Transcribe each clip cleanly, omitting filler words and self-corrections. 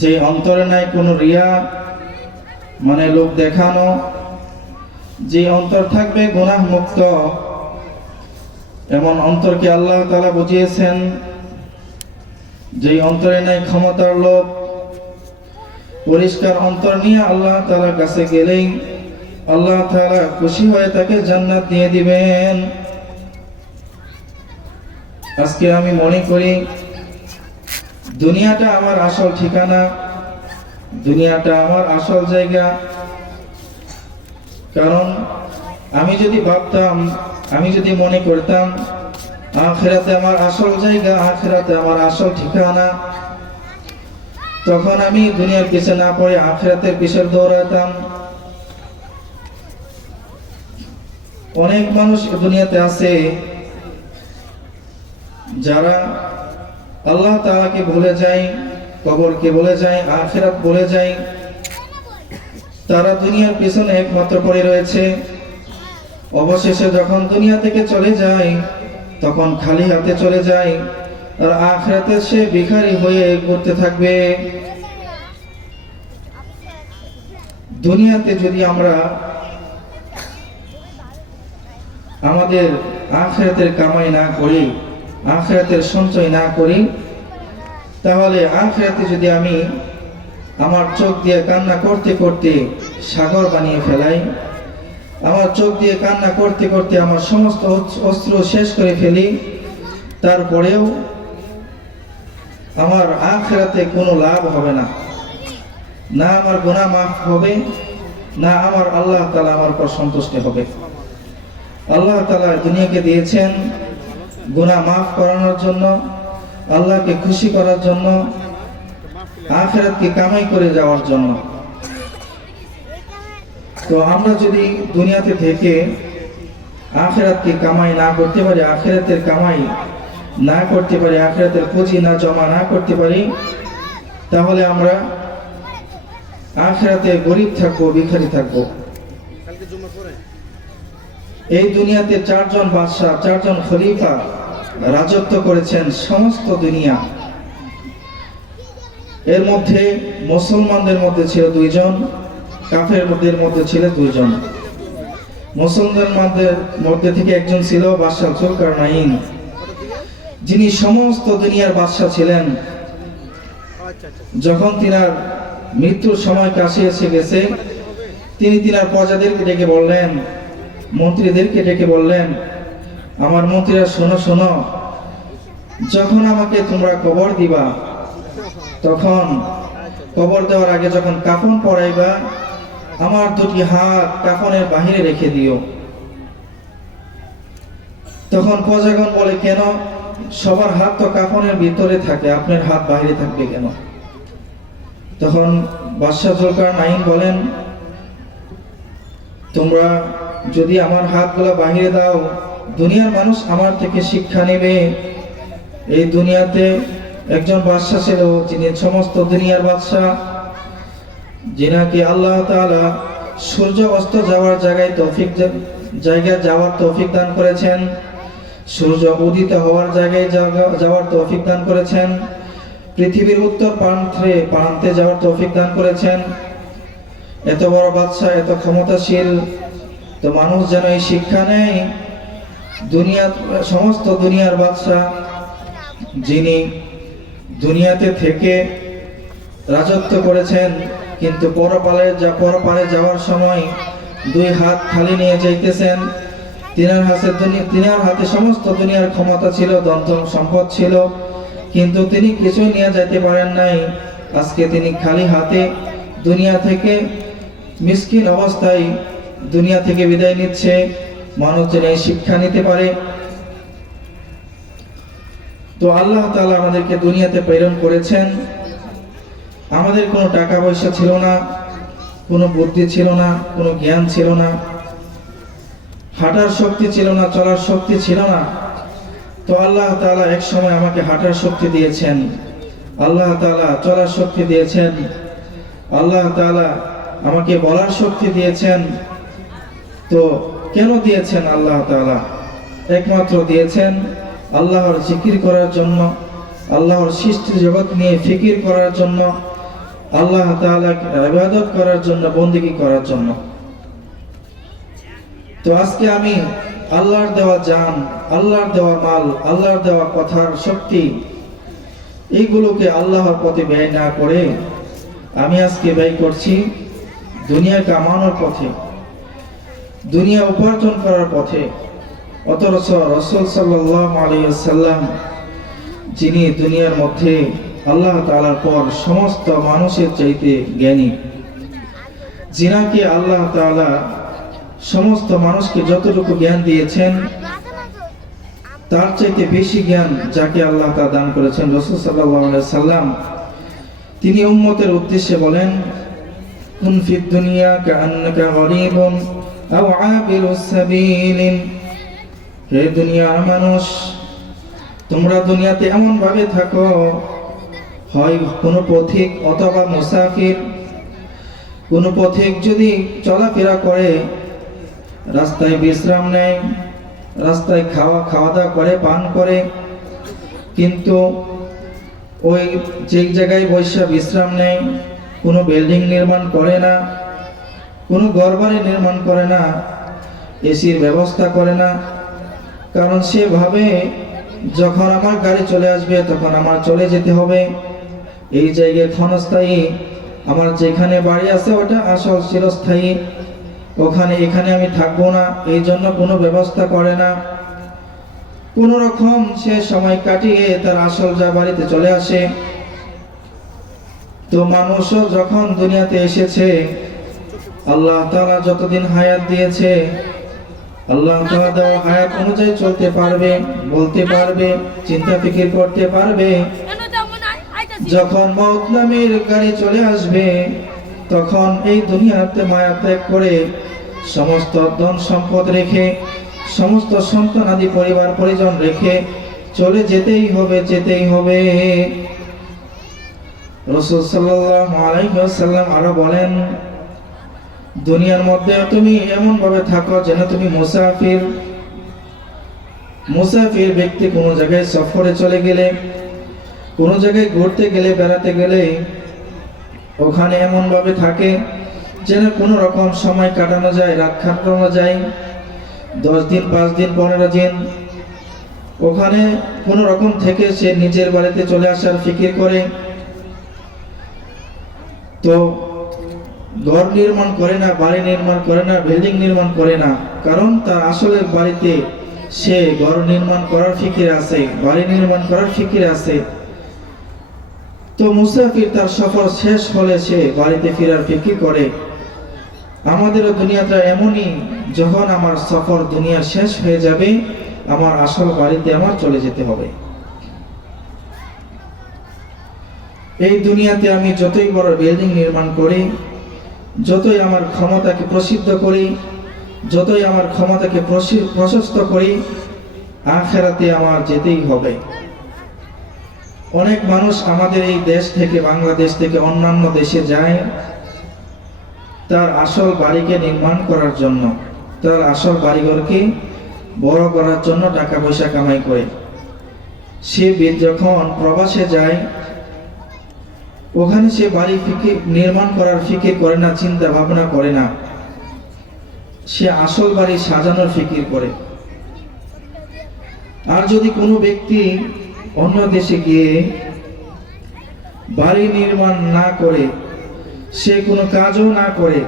যে অন্তরে নাই কোনো রিয়া মানে লোক দেখানো, যে অন্তর থাকবে গুনাহ মুক্ত, এমন অন্তরকে আল্লাহ তাআলা বুঝিয়েছেন। যে অন্তরে নাই ক্ষমতার লোভ, পরিষ্কার অন্তর নিয়ে আল্লাহ তাআলার কাছে গেলেই আল্লাহ তাআলা খুশি হয়ে তাকে জান্নাত দিয়ে দিবেন। আজকে আমি মনে করি দুনিয়াটা আমার আসল ঠিকানা, দুনিয়াটা আমার আসল জায়গা। কারণ আমি যদি ভাবতাম, আমি যদি মনে করতাম আখিরাতে আমার আসল জায়গা, আখিরাতে আমার আসল ঠিকানা, তখন আমি দুনিয়ার পিছে না পড়ে আখিরাতের পিছে দৌড়াতাম। অনেক মানুষ দুনিয়াতে আছে যারা আল্লাহ তাআলাকে ভুলে যায়, কবরকে ভুলে যায়, আখিরাত ভুলে যায়। তারা দুনিয়ার পিছনে একমাত্র পড়ে রয়েছে। অবশেষে যখন দুনিয়া থেকে চলে যায় তখন খালি হাতে চলে যায়, আর আখিরাতে সে ভিখারি হয়ে ঘুরতে থাকবে। দুনিয়াতে যদি আমরা আমাদের আখিরাতের কামাই না করি, আখিরাতের সঞ্চয় না করি, তাহলে আখিরাতে যদি আমি আমার চোখ দিয়ে কান্না করতে করতে সাগর বানিয়ে ফেলাই, আমার চোখ দিয়ে কান্না করতে করতে আমার সমস্ত অস্ত্র শেষ করে ফেলি, তারপরেও আমার আখিরাতে কোনো লাভ হবে না। না আমার গুনাহ মাফ হবে, না আমার আল্লাহ তাআলা আমার উপর সন্তুষ্ট হবে। আল্লাহ তাআলা দুনিয়াকে দিয়েছেন গুনাহ মাফ করানোর জন্য, আল্লাহকে খুশি করার জন্য, আখিরাতকে কামাই করে যাওয়ার জন্য। তো আমরা যদি দুনিয়াতে থেকে আখিরাতকে কামাই না করতে পারি, আখিরাতের কামাই না করতে পারি, আখিরাতের পুঁজি না জমা না করতে পারি, তাহলে আমরা আখিরাতে গরিব থাকবো, ভিখারি থাকবো। এই দুনিয়াতে চারজন বাদশা, চারজন খলিফা রাজত্ব করেছেন সমস্ত দুনিয়া। এর মধ্যে মুসলমানদের মধ্যে ছিল দুইজন, কাফেরদের মধ্যে ছিল দুইজন। মুসলমানদের মধ্যে থেকে একজন ছিল বাদশা যুলকারনাইন, যিনি সমস্ত দুনিয়ার বাদশা ছিলেন। যখন তিনার মৃত্যুর সময় কাছে এসে গেছে, তিনি তিনার প্রজাদেরকে ডেকে বললেন, মন্ত্রীদেরকে ডেকে বললেন, আমার মন্ত্রীরা শোনো শোনো, যখন আমাকে তোমরা কবর দিবা, তখন কবর দেওয়ার আগে যখন কাফন পরাইবা, আমার দুটি হাত কাফনের বাহিরে রেখে দিও। তখন প্রজাগণ বলে, কেন? সবার হাত তো কাফনের ভিতরে থাকে, আপনার হাত বাইরে থাকবে কেন? তখন বাদশা যুলকারনাইন বলেন, তোমরা যদি আমার হাতগুলা বাহিরে দাও, দুনিয়ার মানুষ আমার থেকে শিক্ষা নেবে। এই দুনিয়াতে একজন বাদশা ছিল, যিনি সমস্ত দুনিয়ার বাদশা, যিনাকে আল্লাহ তাআলা সূর্য অস্ত যাওয়ার জায়গায় যাওয়ার তৌফিক দান করেছেন, সূর্য উদিত হওয়ার জায়গায় যাওয়ার তৌফিক দান করেছেন, পৃথিবীর উত্তর প্রান্তে যাওয়ার তৌফিক দান করেছেন। এত বড় বাদশা, এত ক্ষমতাশীল, তো মানুষ যেন এই শিক্ষা নেয়, সমস্ত দুনিয়ার বাদশা, যিনি দুনিয়াতে থেকে রাজত্ব করেছেন, কিন্তু পরপারে যাওয়ার সময় দুই হাত খালি নিয়ে যাইতেছেন। তিনার হাতে সমস্ত দুনিয়ার ক্ষমতা ছিল, ধন সম্পদ ছিল, কিন্তু তিনি কিছুই নিয়ে যেতে পারেন নাই। আজকে তিনি খালি হাতে দুনিয়া থেকে মিসকিন অবস্থায় দুনিয়া থেকে বিদায় নিচ্ছে। মানুষ যেন এই শিক্ষা নিতে পারে। তো আল্লাহ তাআলা আমাদেরকে দুনিয়াতে প্রেরণ করেছেন। আমাদের কোনো টাকা পয়সা ছিল না, কোনো বুদ্ধি ছিল না, কোনো জ্ঞান ছিল না, হাঁটার শক্তি ছিল না, চলার শক্তি ছিল না। তো আল্লাহ তাআলা এক সময় আমাকে হাঁটার শক্তি দিয়েছেন, আল্লাহ তাআলা চলার শক্তি দিয়েছেন, আল্লাহ তাআলা আমাকে বলার শক্তি দিয়েছেন। তো কেন দিয়েছেন আল্লাহ তাআলা? একমাত্র দিয়েছেন আল্লাহর জিকির করার জন্য, আল্লাহর সৃষ্টি জগৎ নিয়ে ফিকির করার জন্য, আল্লাহ তাআলাকে ইবাদত করার জন্য, বন্দেগী করার জন্য। তো আজকে আমি আল্লাহর দেওয়া জান, আল্লাহর দেওয়া মাল, আল্লাহর দেওয়া কথার শক্তি, এইগুলোকে আল্লাহর পথে ব্যয় না করে আমি আজকে ব্যয় করছি দুনিয়া কামানোর পথে, দুনিয়া উপার্জন করার পথে। অথচ রাসূল সাল্লাল্লাহু আলাইহি ওয়াসাল্লাম, যিনি দুনিয়ার মধ্যে আল্লাহ তাআলার পর সমস্ত মানুষের চাইতে জ্ঞানী, যিনাকে আল্লাহ তাআলা সমস্ত মানুষকে যতটুকু জ্ঞান দিয়েছেন তার চাইতে বেশি জ্ঞান যাকে আল্লাহ তাআলা দান করেছেন, রাসূল সাল্লাল্লাহু আলাইহি ওয়াসাল্লাম, তিনি উম্মতের উদ্দেশ্যে বলেন, কুন ফিদ দুনিয়া কাআন্নাকা গরীবুন আও আবিরুস সাবিলিন। হে দুনিয়ার মানুষ, তোমরা দুনিয়াতে এমন ভাবে থাকো, হয় কোনো পথিক অথবা মুসাফির। কোনো পথিক যদি চলাফেরা করে, রাস্তায় বিশ্রাম নেয়, রাস্তায় খাওয়া দাওয়া করে, পান করে, কিন্তু ওই যে জায়গায় বসে বিশ্রাম নেয়, কোনো বিল্ডিং নির্মাণ করে না, কোনো ঘরবাড়ি নির্মাণ করে না, এসির ব্যবস্থা করে না। কারণ সে ভাবে যখন আমার গাড়ি চলে আসবে তখন আমার চলে যেতে হবে, এই জায়গায় ক্ষণস্থায়ী, আমার যেখানে বাড়ি আছে ওটা আসল চিরস্থায়ী, এখানে আমি থাকবো না, এই জন্য কোনো ব্যবস্থা করে না। কোন রকম সে সময় কাটিয়ে তার আসল যা বাড়িতে চলে আসে। তো মানুষও যখন দুনিয়াতে এসেছে, আল্লাহ তাআলা যতদিন হায়াত দিয়েছে, আল্লাহ তাআলা দেওয়া হায়াত অনুযায়ী চলতে পারবে, বলতে পারবে, চিন্তা ফিকির করতে পারবে। যখন মওত নামের গাড়ি চলে আসবে, তখন এই দুনিয়াতে মায়া ত্যাগ করে সমস্ত ধন সম্পদ রেখে, সমস্ত সন্তান আদি পরিবার পরিজন রেখে চলে যেতেই হবে, যেতেই হবে। রাসূল সাল্লাল্লাহু আলাইহি ওয়াসাল্লাম আরো বলেন, দুনিয়ার মধ্যে তুমি এমন ভাবে থাকো যেন তুমি মুসাফির। মুসাফির ব্যক্তি কোনো জায়গায় সফরে চলে গেলে, কোনো জায়গায় ঘুরতে গেলে, বেড়াতে গেলে ওখানে এমন ভাবে থাকে যেন কোনো রকম সময় কাটানো যায়, রাত কাটানো যায়, 10 দিন, 5 দিন, 15 দিন ওখানে কোনো রকম থেকে সে নিজের বাড়িতে চলে আসার ফিকির করে। তো ঘর নির্মাণ করে না, বাড়ি নির্মাণ করে না, বিল্ডিং নির্মাণ করে না, কারণ তার আসলে বাড়িতে সে ঘর নির্মাণ করার ফিকির আছে, বাড়ি নির্মাণ করার ফিকির আছে। তো মুসাফির তার সফর শেষ হলে সে বাড়িতে ফেরার ফিকির করে। আমাদেরও দুনিয়াটা এমনই, যখন আমার সফর দুনিয়া শেষ হয়ে যাবে, আমার আসল বাড়িতে আমার চলে যেতে হবে। এই দুনিয়াতে আমি যতই বড় বিল্ডিং নির্মাণ করি, যতই আমার ক্ষমতাকে প্রসিদ্ধ করি, যতই আমার ক্ষমতাকে প্রশস্ত করি, আখিরাতে আমার যেতেই হবে। অনেক মানুষ আমাদের এই দেশ থেকে, বাংলাদেশ থেকে অন্যান্য দেশে যায় তার আসল বাড়িকে নির্মাণ করার জন্য, তার আসল বাড়িঘরকে বড় করার জন্য টাকা পয়সা কামাই করে। সে যখন প্রবাসে যায়, ওখানে সে বাড়ি নির্মাণ করার ফিকির করে না, চিন্তা ভাবনা করে না, সে আসল বাড়ি সাজানোর ফিকির করে। আর যদি কোনো ব্যক্তি অন্য দেশে গিয়ে বাড়ি নির্মাণ না করে, সে কোনো কাজও না করে,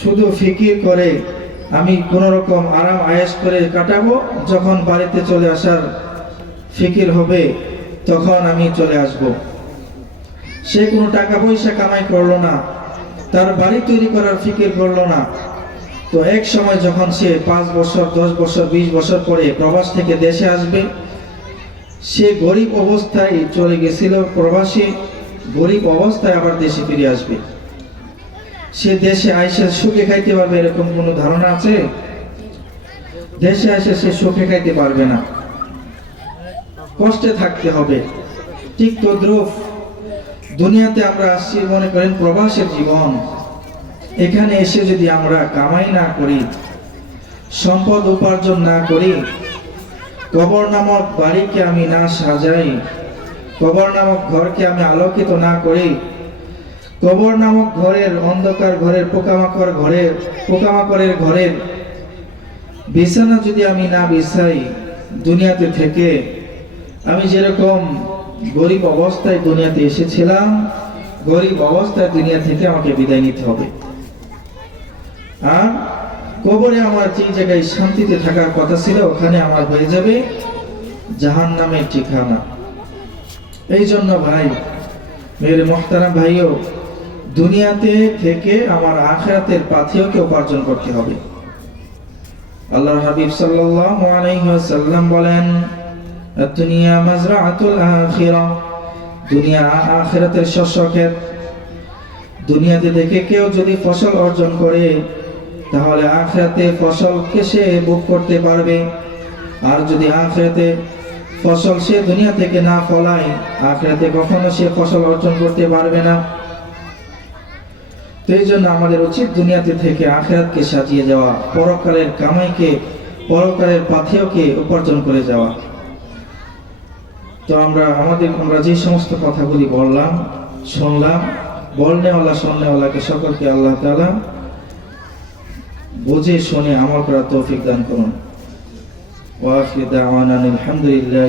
শুধু ফিকির করে আমি কোনো রকম আরাম আয়েশ করে কাটাবো, যখন বাড়িতে চলে আসার ফিকির হবে তখন আমি চলে আসব। সে কোনো টাকা পয়সা কামাই করলো না, তার বাড়ি তৈরি করার ফিকির করলো না। তো এক সময় যখন সে 5 বছর, 10 বছর, 20 বছর পরে প্রবাস থেকে দেশে আসবে, সে গরিব অবস্থায় চলে গেছিল প্রবাসী, গরিব অবস্থায় আবার দেশে ফিরে আসবে। সে দেশে আইসে সুখে খাইতে পারবে এরকম কোনো ধারণা আছে? দেশে এসে সে সুখে খাইতে পারবে না, কষ্টে থাকতে হবে। ঠিক তদ্রুপ দুনিয়াতে আমরা আসছি মনে করেন প্রবাসের জীবন, এখানে এসে যদি আমরা কামাই না করি, সম্পদ উপার্জন না করি, কবর নামক বাড়িকে আমি না সাজাই, কবর নামক ঘরকে আমি আলোকিত না করি, কবর নামক ঘরের, অন্ধকার ঘরের, পোকামাকড়ের ঘরের বিছানা যদি আমি না বিছাই, দুনিয়াতে থেকে আমি যেরকম গরিব অবস্থায় দুনিয়াতে এসেছিলাম, গরিব অবস্থায় দুনিয়া থেকে আমাকে বিদায় নিতে হবে। আর কবরে আমার যে জায়গায় শান্তিতে থাকার কথা ছিল, ওখানে আমার হয়ে যাবে জাহান্নামের ঠিকানা। এই জন্য ভাই, মেরে মুহতারাম ভাইও, দুনিয়াতে থেকে আমার আখিরাতের পাথেয়কে উপার্জন করতে হবে। আল্লাহর হাবিব সাল্লাল্লাহু আলাইহি ওয়াসাল্লাম বলেন, দুনিয়া মাজরাআতুল আখিরাহ, দুনিয়া আখিরাতের শস্যক্ষেত। দুনিয়াতে থেকে কেউ যদি ফসল অর্জন করে, তাহলে আখিরাতে ফসলকে সে ভোগ করতে পারবে। আর যদি আখিরাতে ফসল সে দুনিয়া থেকে না ফলায়, আখিরাতে কখনো সে ফসল অর্জন করতে পারবে না। তো এই জন্য আমাদের উচিত দুনিয়াতে থেকে আখিরাতকে সাজিয়ে যাওয়া, পরকালের কামাইকে, পরকালের পাথেয়কে উপার্জন করে যাওয়া। তো আমরা যে সমস্ত কথাগুলি বললাম, শুনলাম, বলনেওয়ালা শুননেওয়ালাকে সকলকে আল্লাহ তাআলা বুঝে শুনে আমল করার তৌফিক দান করুন। ওয়া আখিরু দাওয়ানা আলহামদুলিল্লাহ।